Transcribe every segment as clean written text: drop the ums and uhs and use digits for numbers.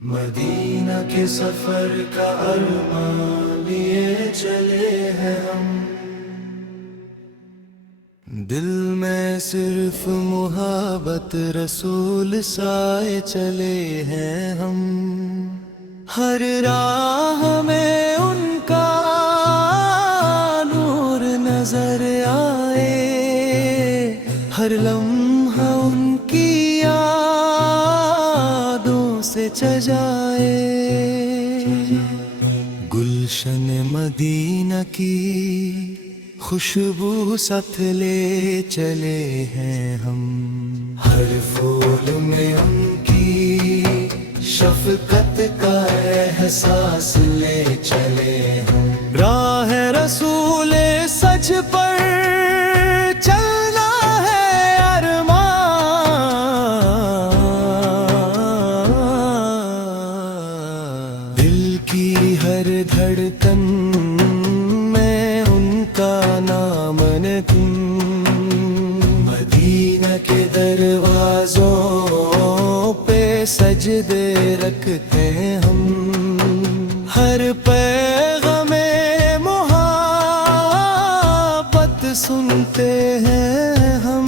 مدینہ کے سفر کا ارمان لیے چلے ہیں ہم، دل میں صرف محبت رسول سائے چلے ہیں ہم، ہر راہ میں ان کا نور نظر آئے، ہر لمحہ ان کی یادوں سے سجائے، گلشن مدینہ کی خوشبو ساتھ لے چلے ہیں ہم، ہر پھول میں ان کی شفقت کا احساس لے چلے ہم، راہ رسول سچ پر چلنا ہے ارمان، دل کی ہر دھڑکن میں ان کا نام نتن، مدینہ کے دروازوں پہ سجدے رکھتے ہیں ہم، ہر پیغام محبت سنتے ہیں ہم،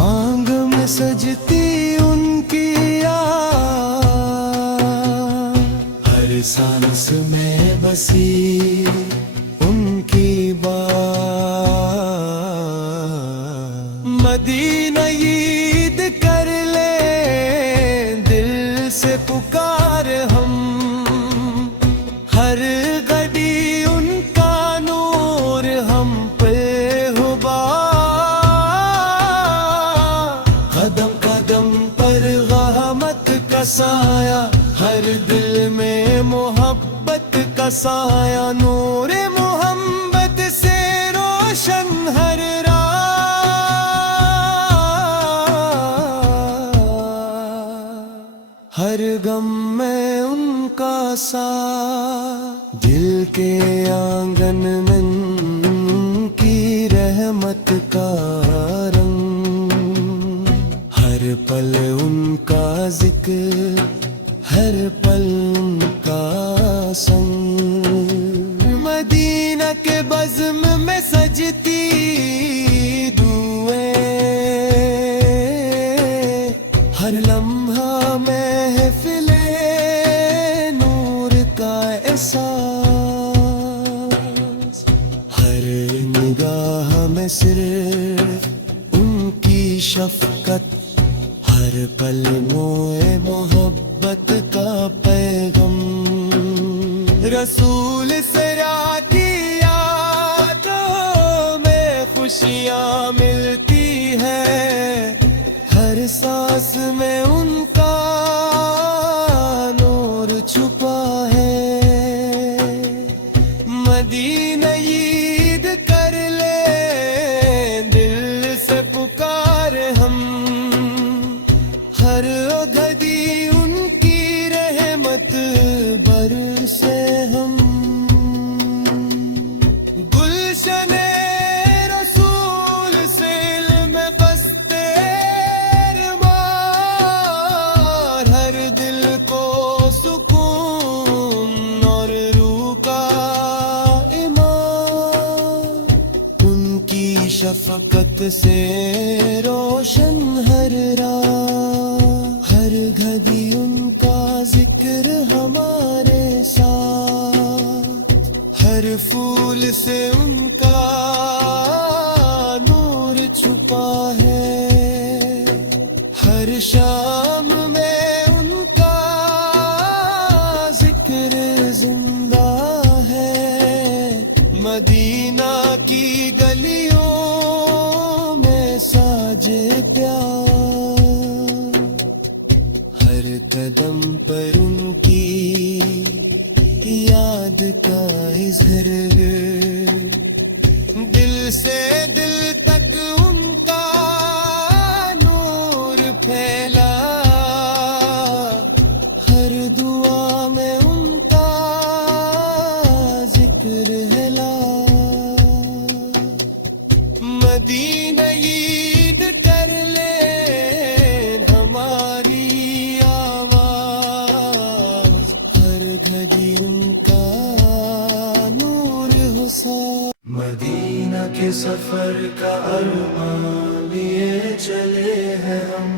آنگ میں سجتی ان کی یاد، ہر سانس میں بسی ان کی بات، مدینہ عید کر لے دل سے پکار ہم، ہر گھڑی ان کا نور ہم پہ ہو بار، قدم قدم پر رحمت کا سایہ، ہر دل میں محبت کا سایہ، نور محمد سے روشن ہر راہ، ہر غم میں ان کا ساتھ، دل کے آنگن میں ان کی رحمت کا رنگ، ہر پل ان کا ذکر، ہر پل ان کا سنگ، مدینہ کے بزم میں سجتی دعائیں، ہر لمحہ محفل نور کا احساس، ہر نگاہ میں صرف ان کی شفقت، ہر پل موئے محبت کا پیغام، رسول سرا کی یادوں میں خوشیاں ملتی ہے، ہر سانس میں ان کا نور چھپا ہے، مدینہ عید کر لے دل سے پکار ہم، ہر گھڑی ان کی رحمت برسے ہم، گلشن رسول سے علم بستے ارمان، ہر دل کو سکون اور روح کا ایمان، ان کی شفقت سے روشن ہر راہ، ہر گھڑی ان کا ذکر ہمارے ساتھ، ہر پھول سے ان کا نور چھپا ہے، ہر شام میں ان کا ذکر زندہ ہے، مدینہ کی گلیوں میں ساجے پیار، ہر قدم پر ان کی یاد کا اظہار، دل سے دل تک ان کا نور پھیلا، ہر دعا میں ان کا ذکر ہلا، مدینہ عید کر لے ہماری آواز، کے سفر کا ارمان لیے چلے ہیں ہم،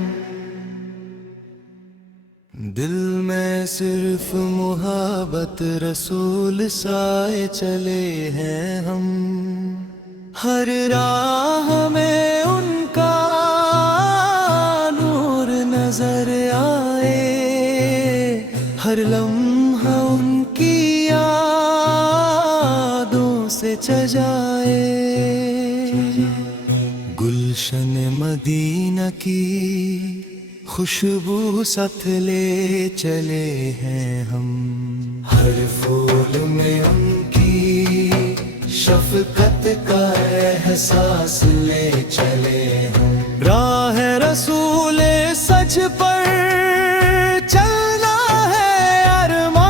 دل میں صرف محبت رسول سائے چلے ہیں ہم، ہر راہ میں ان کا نور نظر آئے، ہر لمحہ ان کی یادوں سے سجائے، گلشن مدینہ کی خوشبو ساتھ لے چلے ہیں ہم، ہر پھول میں ان کی شفقت کا احساس لے چلے ہم، راہ رسول سچ پر چلنا ہے ارمان،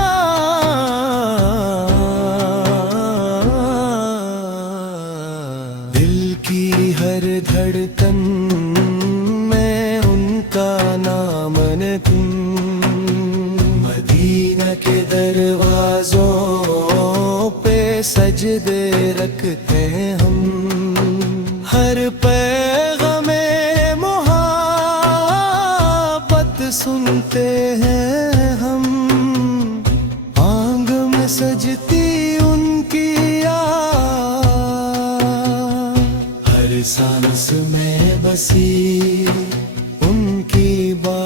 دل کی ہر دھڑکن میں ان کا نام نتن، مدینہ کے دروازوں پہ سجدے رکھتے ہیں ہم، ہر پیغام محبت سنتے ہیں ہم، آنگ میں سجتی ان کی یاد، ہر سانس میں بسی ان کی بات،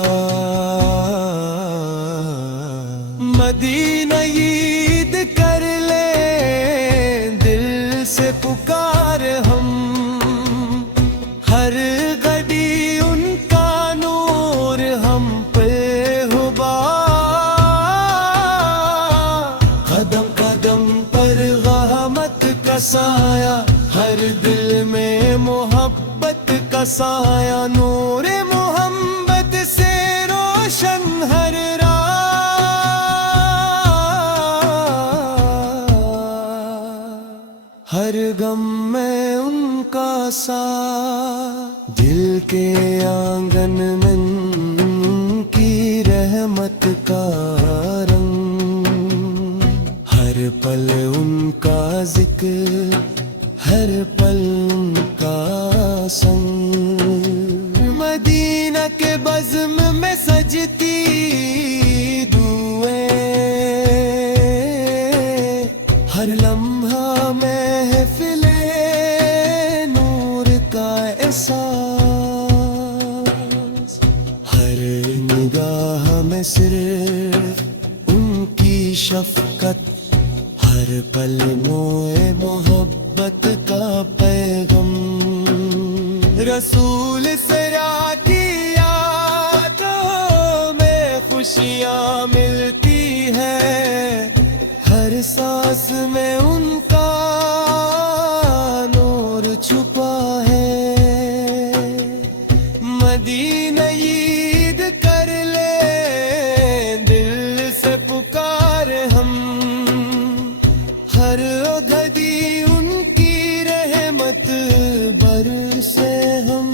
مدینہ عید کر لے دل سے پکار ہم، ہر گھڑی ان کا نور ہم پہ ہو بار، قدم قدم پر رحمت کا سایہ، ہر دل میں محبت کا سایہ، نور محمد سے روشن ہر راہ، ہر غم میں ان کا ساتھ، دل کے آنگن میں ان کی رحمت کا رنگ، ہر پل ان کا ذکر، ہر پل ان کا سنگ، مدینہ کے بزم میں سجتی دعائیں، ہر لمحہ محفل نور کا احساس، ہر نگاہ میں صرف ان کی شفقت، ہر پل موئے محبت کا پیغام، رسول سرا کی یادوں میں خوشیاں ملتی ہے، ہر سانس میں ان کا نور چھپا ہے، مدینہ عید کر لے دل سے پکار ہم، ہر گھڑی ان کی رحمت برسے ہم،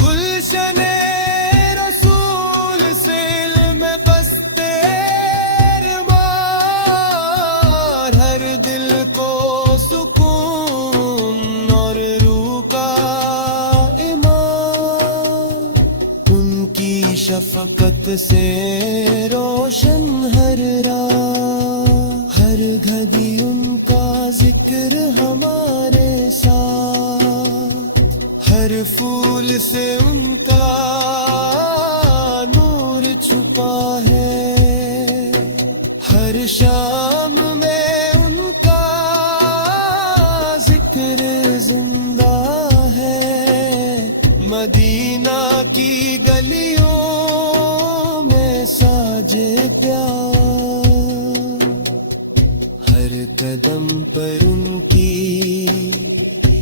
گلشن رسول سے علم بستے مار، ہر دل کو سکون اور روح کا ایمان، ان کی شفقت سے روشن ہر راہ، ہر گھڑی ان کا ذکر ہمارے ساتھ، ہر پھول سے ان کا نور چھپا ہے، ہر شام میں ان کا ذکر زندہ ہے، مدینہ کی گلیوں میں ساجے پیار، ہر قدم پر ان کی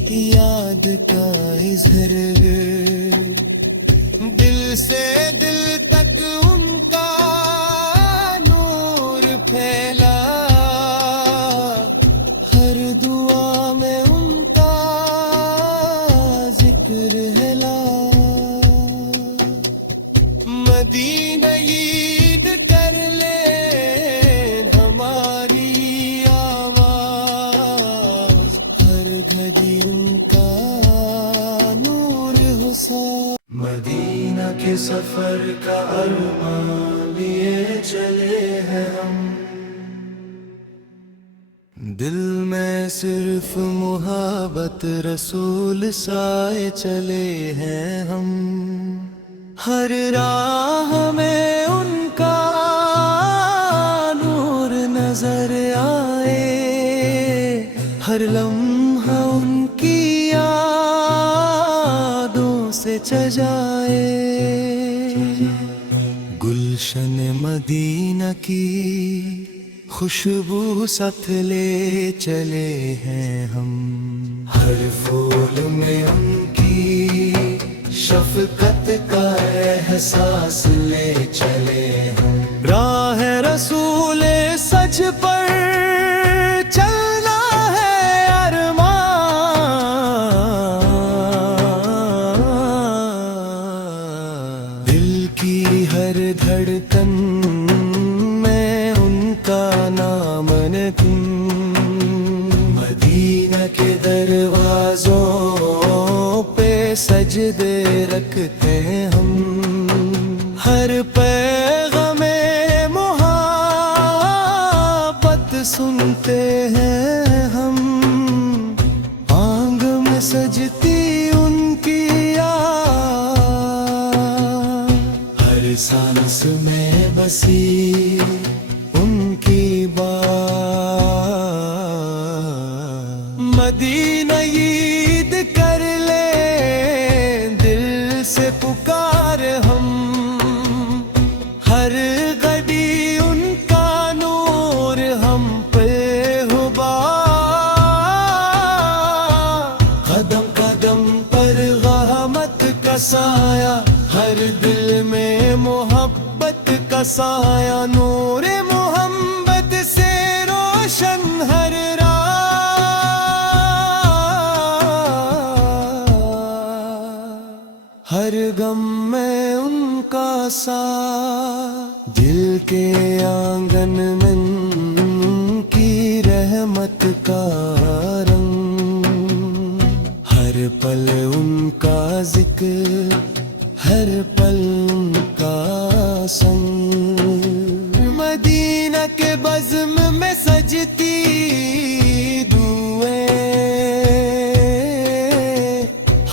یاد کا اظہار، دل سے دل تک ان کا نور پھیلا، ہر دعا میں ان کا ذکر ہلا، مدینہ عید کر لے ہماری آواز، کے سفر کا ارمان لیے چلے ہیں ہم، دل میں صرف محبت رسول سائے چلے ہیں ہم، ہر راہ میں ان کا نور نظر آئے، ہر لمحہ ان کی یادوں سے سجائے، گلشن مدینہ کی خوشبو ساتھ لے چلے ہیں ہم، ہر پھول میں ان کی شفقت کا احساس لے چلے ہم، راہ رسول سچ پر چلنا ہے ارمان، دل کی ہر دھڑکن میں ان کا نام نکن، مدینہ کے دروازوں پہ سجدے رکھتے ہیں ہم، ہر پیغام محبت سنتے ہیں ہم، آنگ میں سجتی ان کی یاد، ہر سانس میں بسی ان کی بات، مدینہ عید کر لے دل سے پکار ہم، ہر گھڑی ان کا نور ہم پہ ہوبا، قدم قدم پر رحمت کا سایہ، ہر دل میں محبت کا سایہ، نور محمد سے روشن ہر راہ، ہر غم میں ان کا ساتھ، دل کے آنگن میں ان کی رحمت کا رنگ، ہر پل ان کا ذکر، ہر پل ان کا سنگ، مدینہ کے بزم میں سجتی دعائیں،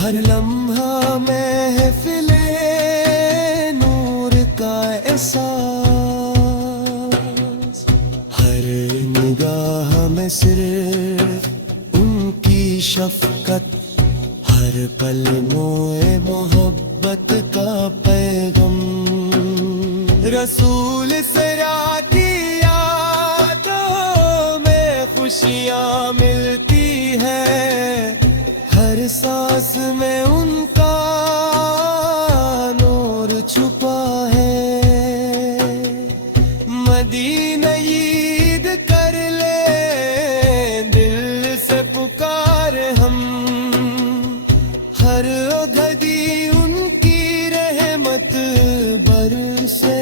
ہر لمحہ محفل نور کا احساس، ہر نگاہ میں صرف ان کی شفقت، ہر پل موئے محبت کا پیغام، رسول سرا کی یادوں میں خوشیاں ملتی ہے، ہر سانس میں ان کا نور چھپا ہے، مدینہ عید کر لے دل سے پکار ہم، ہر گھڑی ان کی رحمت برسے